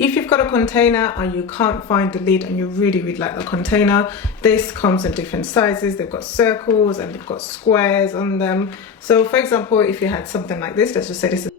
If you've got a container and you can't find the lid and you really like the container, this comes in different sizes. They've got circles and they've got squares on them. So for example, if you had something like this, let's just say this is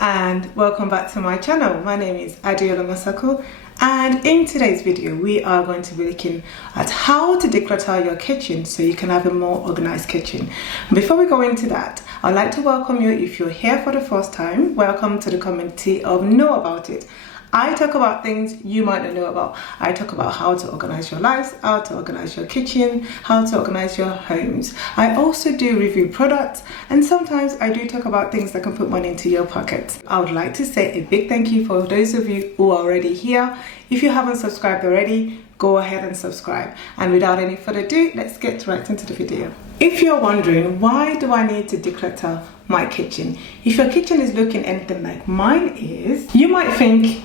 and welcome back to my channel. My name is Adeola Mosaku, and in today's video we are going to be looking at how to declutter your kitchen so you can have a more organized kitchen. Before we go into that, I'd like to welcome you. If you're here for the first time, welcome to the community of Know About It. I talk about things you might not know about. I talk about how to organize your lives, how to organize your kitchen, how to organize your homes. I also do review products, and sometimes I do talk about things that can put money into your pocket. I would like to say a big thank you for those of you who are already here. If you haven't subscribed already, go ahead and subscribe. And without any further ado, let's get right into the video. If you're wondering, why do I need to declutter my kitchen? If your kitchen is looking anything like mine is, you might think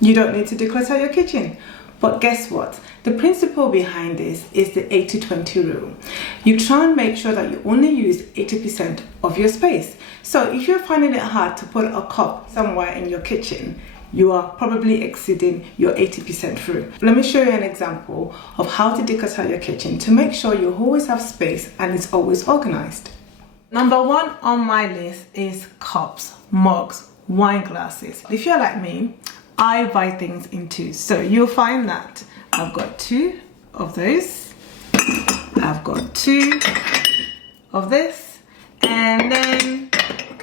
you don't need to declutter your kitchen. But guess what? The principle behind this is the 80-20 rule. You try and make sure that you only use 80% of your space. So if you're finding it hard to put a cup somewhere in your kitchen, you are probably exceeding your 80% through. Let me show you an example of how to declutter your kitchen to make sure you always have space and it's always organized. Number one on my list is cups, mugs, wine glasses. If you're like me, I buy things in twos. So you'll find that I've got 2 of those, I've got 2 of this, and then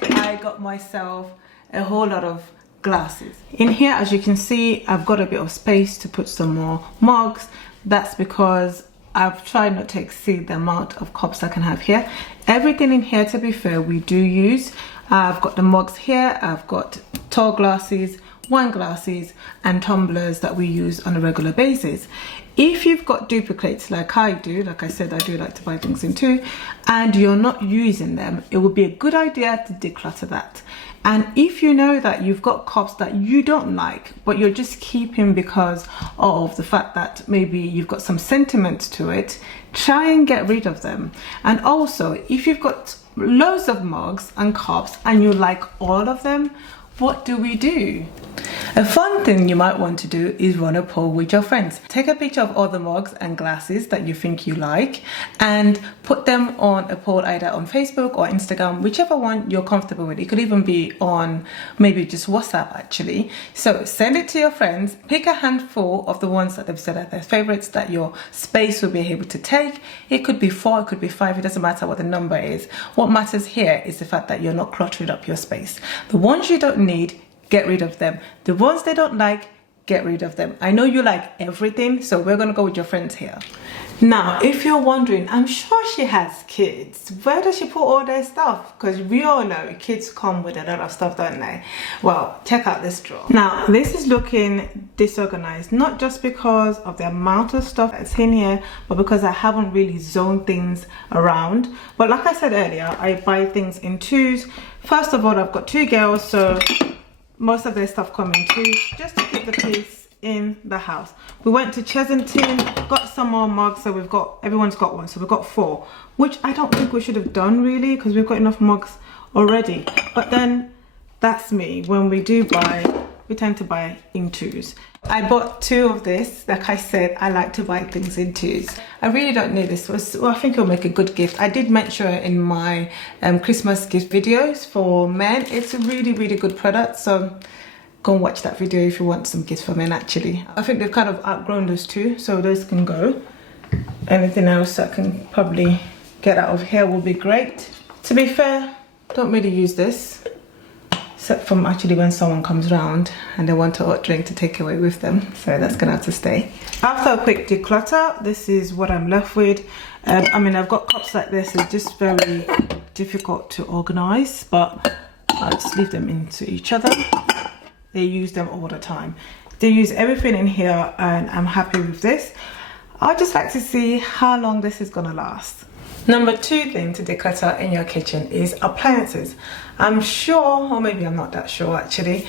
I got myself a whole lot of glasses. In here, as you can see, I've got a bit of space to put some more mugs. That's because I've tried not to exceed the amount of cups I can have here. Everything in here, to be fair, we do use. I've got the mugs here, I've got tall glasses, wine glasses and tumblers that we use on a regular basis. If you've got duplicates like I do, like I said, I do like to buy things in 2, and you're not using them, it would be a good idea to declutter that. And if you know that you've got cups that you don't like, but you're just keeping because of the fact that maybe you've got some sentiment to it, try and get rid of them. And also, if you've got loads of mugs and cups and you like all of them, what do we do? A fun thing you might want to do is run a poll with your friends. Take a picture of all the mugs and glasses that you think you like and put them on a poll either on Facebook or Instagram, whichever one you're comfortable with. It could even be on maybe just WhatsApp actually. So send it to your friends, pick a handful of the ones that they've said are their favorites that your space will be able to take. It could be 4, it could be 5, it doesn't matter what the number is. What matters here is the fact that you're not cluttering up your space. The ones you don't need, get rid of them. The ones they don't like, get rid of them. I know you like everything, so we're gonna go with your friends here. Now, if you're wondering, I'm sure she has kids. Where does she put all their stuff? Because we all know kids come with a lot of stuff, don't they? Well, check out this drawer. Now, this is looking disorganized, not just because of the amount of stuff that's in here, but because I haven't really zoned things around. But like I said earlier, I buy things in 2s. First of all, I've got 2 girls, so most of their stuff come in 2s, just to keep the peace in the house. We went to Chesington, got some more mugs, so everyone's got one, so we've got 4, which I don't think we should have done really, because we've got enough mugs already. But then that's me. When we do buy, we tend to buy in 2s. I bought 2 of this. Like I said, I like to buy things in 2s. I really don't need this. Well, I think it'll make a good gift. I did mention it in my Christmas gift videos for men. It's a really good product, so go and watch that video if you want some gifts for men actually. I think they've kind of outgrown those 2, so those can go. Anything else I can probably get out of here will be great. To be fair, don't really use this, except from actually when someone comes around and they want a hot drink to take away with them, so that's gonna have to stay. After a quick declutter, this is what I'm left with. I mean, I've got cups like this. It's just very difficult to organize, but I'll just leave them into each other. They use them all the time. They use everything in here, and I'm happy with this. I'd just like to see how long this is gonna last. Number 2 thing to declutter in your kitchen is appliances. I'm sure, or maybe I'm not that sure actually,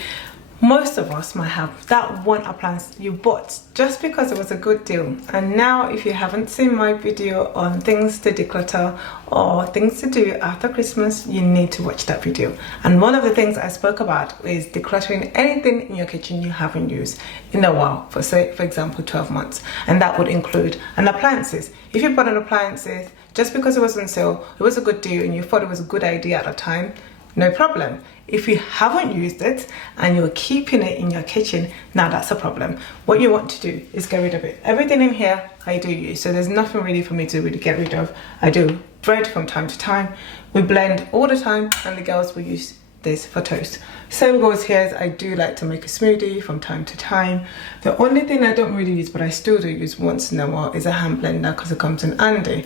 Most of us might have that one appliance you bought just because it was a good deal, and now if you haven't seen my video on things to declutter or things to do after Christmas, you need to watch that video. And one of the things I spoke about is decluttering anything in your kitchen you haven't used in a while, for say for example 12 months, and that would include an appliances. If you bought an appliances just because it was on sale, it was a good deal and you thought it was a good idea at the time, no problem. If you haven't used it and you're keeping it in your kitchen, now that's a problem. What you want to do is get rid of it. Everything in here I do use, so there's nothing really for me to really get rid of. I do bread from time to time. We blend all the time, and the girls will use this for toast. Same goes here, as I do like to make a smoothie from time to time. The only thing I don't really use, but I still do use once in a while, is a hand blender, because it comes in handy.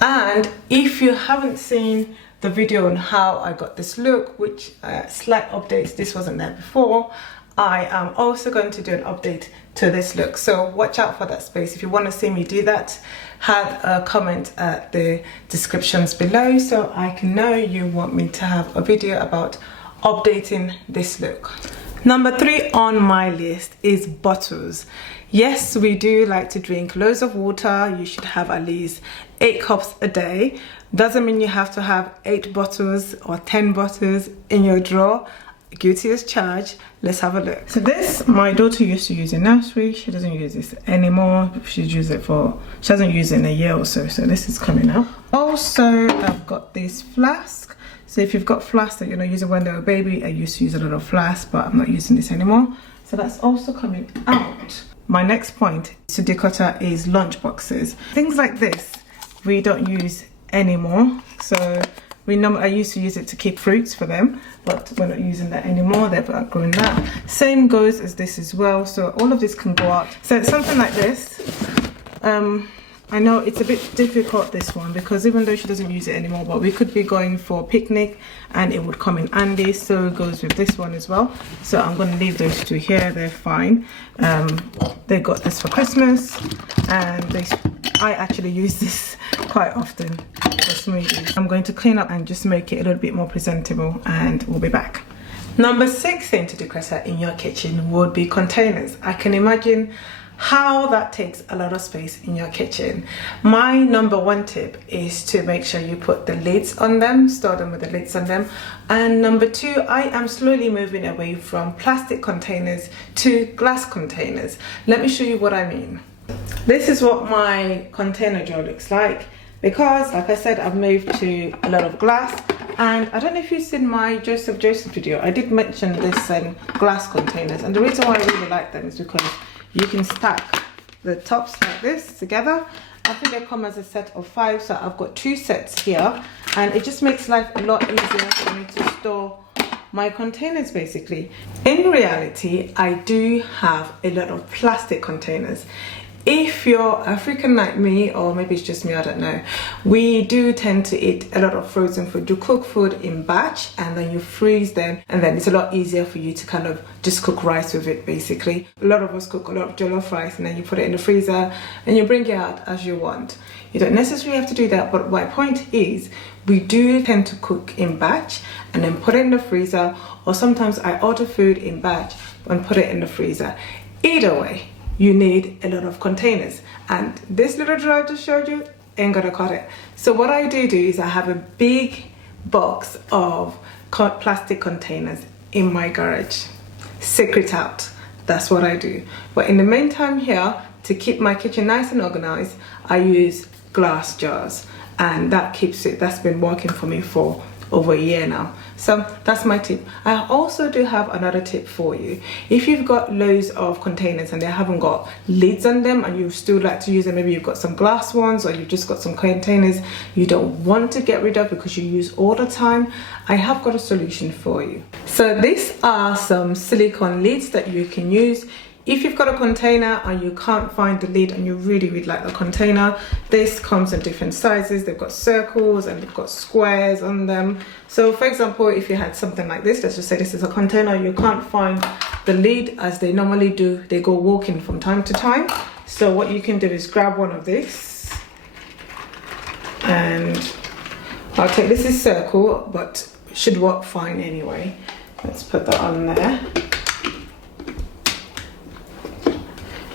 And if you haven't seen the video on how I got this look, which slight updates, this wasn't there before, I am also going to do an update to this look, so watch out for that space. If you want to see me do that, have a comment at the descriptions below so I can know you want me to have a video about updating this look. Number 3 on my list is bottles. Yes, we do like to drink loads of water. You should have at least 8 cups a day. Doesn't mean you have to have 8 bottles or 10 bottles in your drawer. Guilty as charged. Let's have a look. So this, my daughter used to use in nursery. She doesn't use this anymore. She hasn't used it in a year or so. So this is coming out. Also, I've got this flask. So if you've got flasks that you're not using when they were a baby, I used to use a lot of flasks, but I'm not using this anymore. So that's also coming out. My next point to declutter is lunch boxes. Things like this, we don't use anymore. So I used to use it to keep fruits for them, but we're not using that anymore. They've outgrown that. Same goes as this as well. So all of this can go out. So it's something like this. I know it's a bit difficult, this one, because even though she doesn't use it anymore, but we could be going for a picnic and it would come in handy. So it goes with this one as well. So I'm going to leave those two here. They're fine. They got this for Christmas, and I actually use this quite often for smoothies. I'm going to clean up and just make it a little bit more presentable, and we'll be back. Number 6 thing to declutter in your kitchen would be containers. I can imagine how that takes a lot of space in your kitchen. My number 1 tip is to make sure you put the lids on them, store them with the lids on them. And number 2, I am slowly moving away from plastic containers to glass containers. Let me show you what I mean. This is what my container jar looks like, because like I said, I've moved to a lot of glass. And I don't know if you've seen my Joseph video, I did mention this glass containers, and the reason why I really like them is because you can stack the tops like this together. I think they come as a set of 5, so I've got 2 sets here, and it just makes life a lot easier for me to store my containers basically. In reality, I do have a lot of plastic containers. If you're African like me, or maybe it's just me, I don't know, we do tend to eat a lot of frozen food. You cook food in batch and then you freeze them, and then it's a lot easier for you to kind of just cook rice with it basically. A lot of us cook a lot of jollof rice and then you put it in the freezer and you bring it out as you want. You don't necessarily have to do that, but my point is we do tend to cook in batch and then put it in the freezer, or sometimes I order food in batch and put it in the freezer. Either way, you need a lot of containers, and this little drawer I just showed you ain't gonna cut it. So what I do is I have a big box of plastic containers in my garage. Secret out, that's what I do. But in the meantime here, to keep my kitchen nice and organized, I use glass jars, and that keeps it, that's been working for me for over a year now. So that's my tip. I also do have another tip for you. If you've got loads of containers and they haven't got lids on them and you still like to use them, maybe you've got some glass ones or you've just got some containers you don't want to get rid of because you use all the time, I have got a solution for you. So these are some silicone lids that you can use. If you've got a container and you can't find the lid and you really like the container, this comes in different sizes. They've got circles and they've got squares on them. So for example, if you had something like this, let's just say this is a container, you can't find the lid as they normally do. They go walking from time to time. So what you can do is grab one of this, and I'll take, this is circle, but should work fine anyway. Let's put that on there.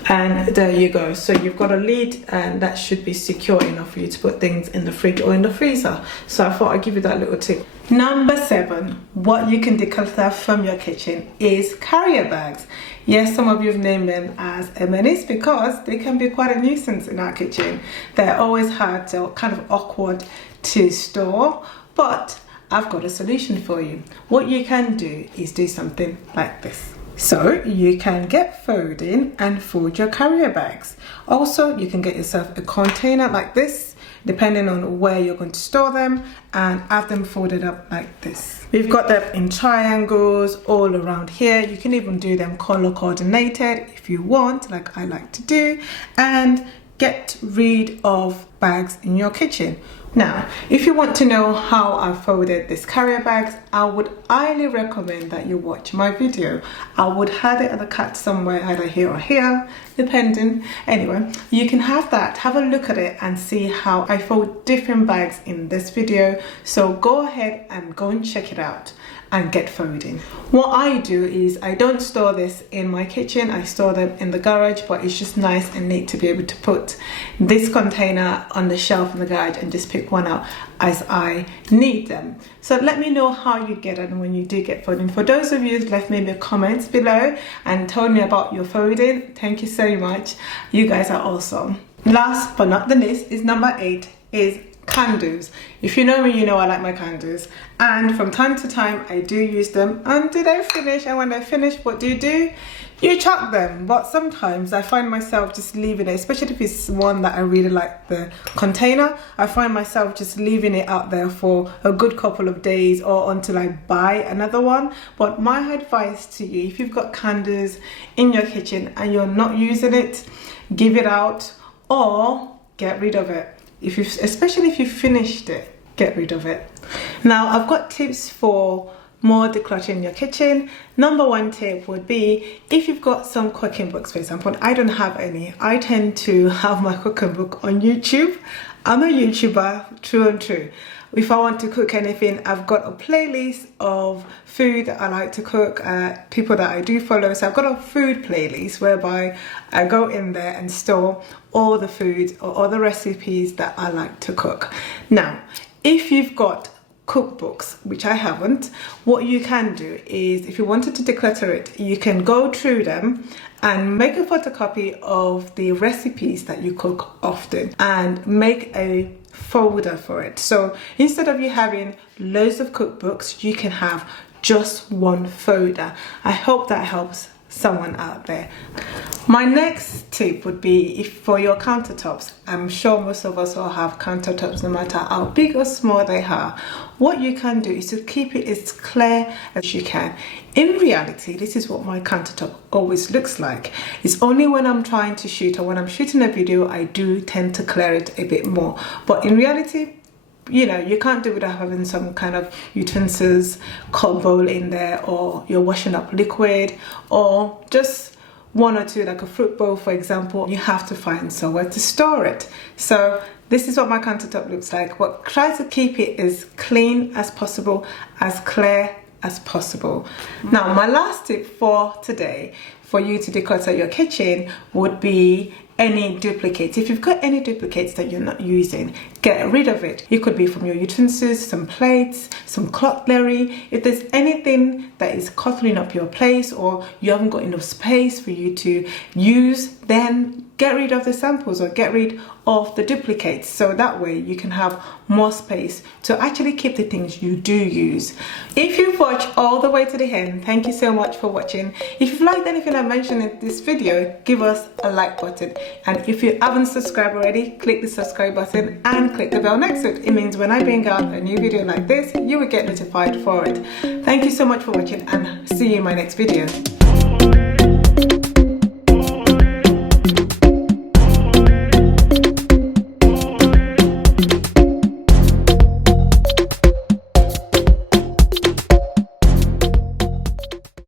And there you go. So you've got a lid, and that should be secure enough for you to put things in the fridge or in the freezer. So I thought I'd give you that little tip. Number 7, what you can declutter from your kitchen is carrier bags. Yes, some of you have named them as M&Es because they can be quite a nuisance in our kitchen. They're always hard to, kind of awkward to store, but I've got a solution for you. What you can do is do something like this. So you can get folding and fold your carrier bags. Also, you can get yourself a container like this, depending on where you're going to store them, and have them folded up like this. We've got them in triangles all around here. You can even do them color coordinated if you want, like I like to do, and get rid of bags in your kitchen. Now, if you want to know how I folded these carrier bags, I would highly recommend that you watch my video. I would have it at the cut somewhere, either here or here, depending. Anyway, you can have that, have a look at it and see how I fold different bags in this video. So go ahead and go and check it out and get folding. What I do is I don't store this in my kitchen, I store them in the garage, but it's just nice and neat to be able to put this container on the shelf in the garage and just pick one out as I need them. So let me know how you get it when you do get folding. For those of you who left me the comments below and told me about your folding, thank you so much. You guys are awesome. Last but not the least is number 8 is candles. If you know me, you know I like my candles, and from time to time I do use them until they finish, and when they finish, what do? You chuck them. But sometimes I find myself just leaving it, especially if it's one that I really like the container. I find myself just leaving it out there for a good couple of days or until I buy another one. But my advice to you, if you've got candles in your kitchen and you're not using it, give it out or get rid of it. Especially if you finished it, get rid of it. Now, I've got tips for more decluttering your kitchen. Number 1 tip would be, if you've got some cooking books, for example. I don't have any. I tend to have my cooking book on YouTube. I'm a YouTuber, true and true. If I want to cook anything, I've got a playlist of food that I like to cook, people that I do follow. So I've got a food playlist whereby I go in there and store all the foods or all the recipes that I like to cook. Now, if you've got cookbooks, which I haven't, what you can do is, if you wanted to declutter it, you can go through them and make a photocopy of the recipes that you cook often and make a folder for it. So instead of you having loads of cookbooks, you can have just one folder. I hope that helps someone out there. My next tip would be, if for your countertops, I'm sure most of us all have countertops, no matter how big or small they are. What you can do is to keep it as clear as you can. In reality, this is what my countertop always looks like. It's only when I'm trying to shoot or when I'm shooting a video, I do tend to clear it a bit more. But in reality, you know, you can't do it without having some kind of utensils, cold bowl in there, or you're washing up liquid, or just one or two, like a fruit bowl, for example. You have to find somewhere to store it. So this is what my countertop looks like. But try to keep it as clean as possible, as clear as possible. Now, my last tip for today, for you to declutter your kitchen, would be any duplicates. If you've got any duplicates that you're not using, get rid of it. It could be from your utensils, some plates, some cutlery. If there's anything that is cluttering up your place or you haven't got enough space for you to use, then get rid of the samples or get rid of the duplicates, so that way you can have more space to actually keep the things you do use. If you've watched all the way to the end, thank you so much for watching. If you've liked anything I mentioned in this video, give us a like button, and if you haven't subscribed already, click the subscribe button and click the bell next to it. It means when I bring out a new video like this, you will get notified for it. Thank you so much for watching, and see you in my next video.